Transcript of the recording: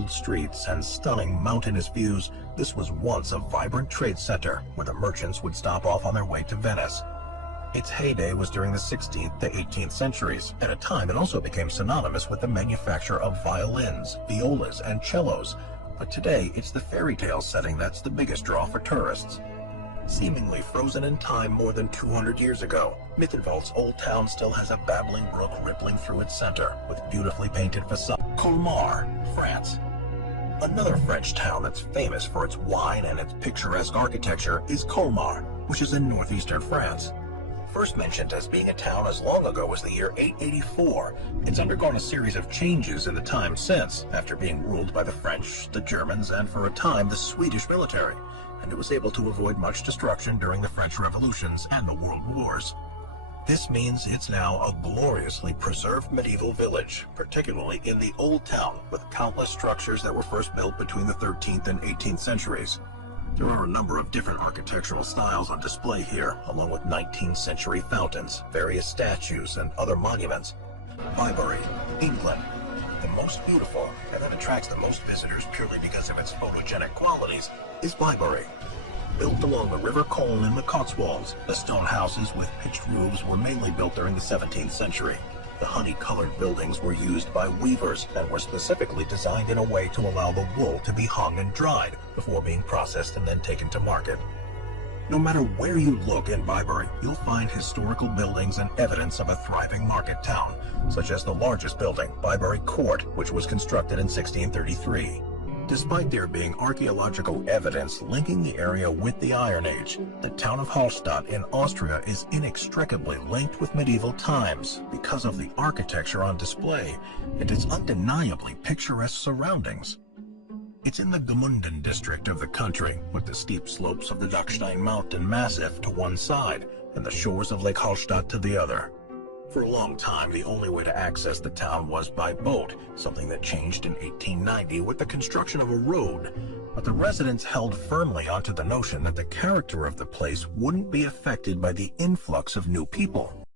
paved streets and stunning mountainous views, this was once a vibrant trade center where the merchants would stop off on their way to Venice. Its heyday was during the 16th to 18th centuries, at a time it also became synonymous with the manufacture of violins, violas, and cellos. But today, it's the fairy tale setting that's the biggest draw for tourists. Seemingly frozen in time more than 200 years ago, Mittenwald's old town still has a babbling brook rippling through its center, with beautifully painted facades. Colmar, France. Another French town that's famous for its wine and its picturesque architecture is Colmar, which is in northeastern France. First mentioned as being a town as long ago as the year 884, it's undergone a series of changes in the time since, after being ruled by the French, the Germans, and for a time the Swedish military, and it was able to avoid much destruction during the French revolutions and the World Wars. This means it's now a gloriously preserved medieval village, particularly in the Old Town, with countless structures that were first built between the 13th and 18th centuries. There are a number of different architectural styles on display here, along with 19th century fountains, various statues, and other monuments. Bibury, England. The most beautiful, and that attracts the most visitors purely because of its photogenic qualities, is Bibury. Built along the River Colne in the Cotswolds, the stone houses with pitched roofs were mainly built during the 17th century. The honey-colored buildings were used by weavers and were specifically designed in a way to allow the wool to be hung and dried before being processed and then taken to market. No matter where you look in Bibury, you'll find historical buildings and evidence of a thriving market town, such as the largest building, Bibury Court, which was constructed in 1633. Despite there being archaeological evidence linking the area with the Iron Age, the town of Hallstatt in Austria is inextricably linked with medieval times because of the architecture on display and its undeniably picturesque surroundings. It's in the Gmunden district of the country, with the steep slopes of the Dachstein mountain massif to one side and the shores of Lake Hallstatt to the other. For a long time, the only way to access the town was by boat, something that changed in 1890 with the construction of a road. But the residents held firmly onto the notion that the character of the place wouldn't be affected by the influx of new people.